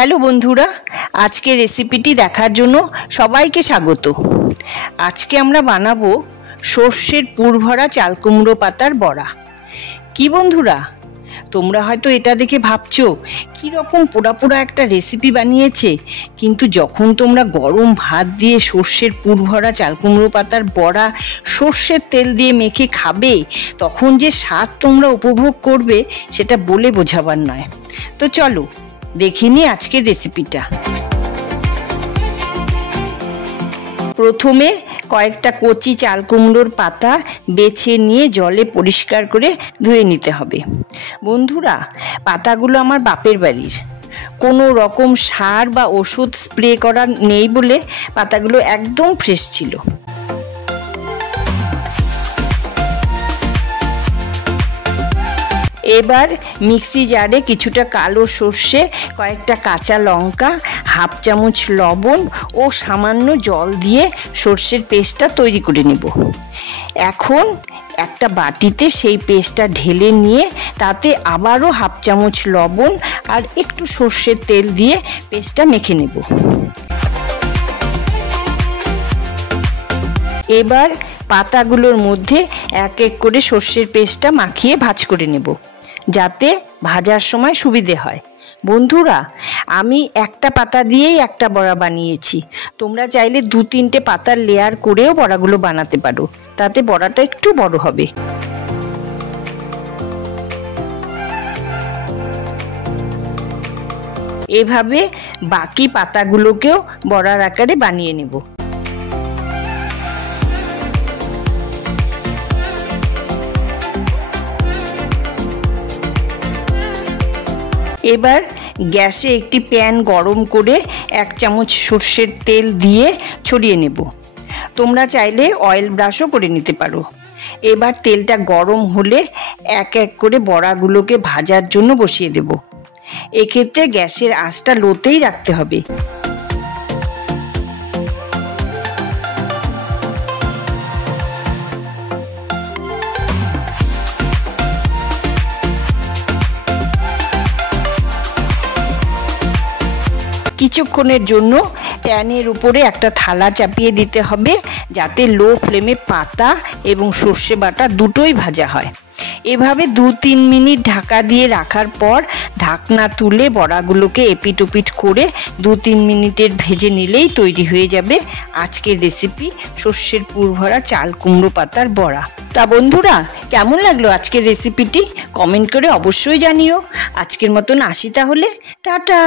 Hello বন্ধুরা, আজকে রেসিপিটি দেখার জন্য সবাইকে স্বাগত। আজকে আমরা বানাবো সর্ষের পুর ভরা চাল কুমড়ো পাতার বড়া। কি বন্ধুরা, তোমরা হয়তো এটা দেখে ভাবছো কীরকম পোড়া পোড়া একটা রেসিপি বানিয়েছে, কিন্তু যখন তোমরা গরম ভাত দিয়ে সর্ষের পুর ভরা চাল কুমড়ো পাতার বড়া সর্ষের তেল দিয়ে মেখে খাবে, তখন যে স্বাদ তোমরা উপভোগ করবে সেটা বলে বোঝাবার নয়। তো চলো দেখে নিই আজকের রেসিপিটা। প্রথমে কয়েকটা কচি চাল কুমড়োর পাতা বেছে নিয়ে জলে পরিষ্কার করে ধুয়ে নিতে হবে। বন্ধুরা, পাতাগুলো আমার বাপের বাড়ির, কোনো রকম সার বা ওষুধ স্প্রে করা নেই বলে পাতাগুলো একদম ফ্রেশ ছিল। এবার মিক্সি জারে কিছুটা কালো সর্ষে, কয়েকটা কাঁচা লঙ্কা, হাফ চামচ লবণ ও সামান্য জল দিয়ে সর্ষের পেস্টটা তৈরি করে নেব। এখন একটা বাটিতে সেই পেস্টটা ঢেলে নিয়ে তাতে আবারও হাফ চামচ লবণ আর একটু সর্ষের তেল দিয়ে পেস্টটা মেখে নেব। এবার পাতাগুলোর মধ্যে এক এক করে সর্ষের পেস্টটা মাখিয়ে ভাঁজ করে নেব, যাতে ভাজার সময় সুবিধে হয়। বন্ধুরা, আমি একটা পাতা দিয়েই একটা বড়া বানিয়েছি। তোমরা চাইলে 2-3টে পাতার লেয়ার করেও বড়াগুলো বানাতে পারো, তাতে বড়াটা একটু বড় হবে। এভাবে বাকি পাতাগুলোকেও বড়ার আকারে বানিয়ে নেব। এবার গ্যাসে একটি প্যান গরম করে 1 চামচ সর্ষের তেল দিয়ে ছড়িয়ে নেব। তোমরা চাইলে অয়েল ব্রাশও করে নিতে পারো। এবার তেলটা গরম হলে এক এক করে বড়াগুলোকে ভাজার জন্য বসিয়ে দেব। এক্ষেত্রে গ্যাসের আঁচটা লোতেই রাখতে হবে। কিছুক্ষণের জন্য প্যানের উপরে একটা থালা চাপিয়ে দিতে হবে, যাতে লো ফ্লেমে পাতা এবং সর্ষে বাটা দুটোই ভাজা হয়। এভাবে 2-3 মিনিট ঢাকা দিয়ে রাখার পর ঢাকনা তুলে বড়াগুলোকে এপিট ওপিট করে 2-3 মিনিটের ভেজে নিলেই তৈরি হয়ে যাবে আজকের রেসিপি সর্ষের পুর ভরা চাল কুমড়ো পাতার বড়া। তা বন্ধুরা, কেমন লাগলো আজকের রেসিপিটি? কমেন্ট করে অবশ্যই জানিও। আজকের মতন আসি তাহলে, টাটা।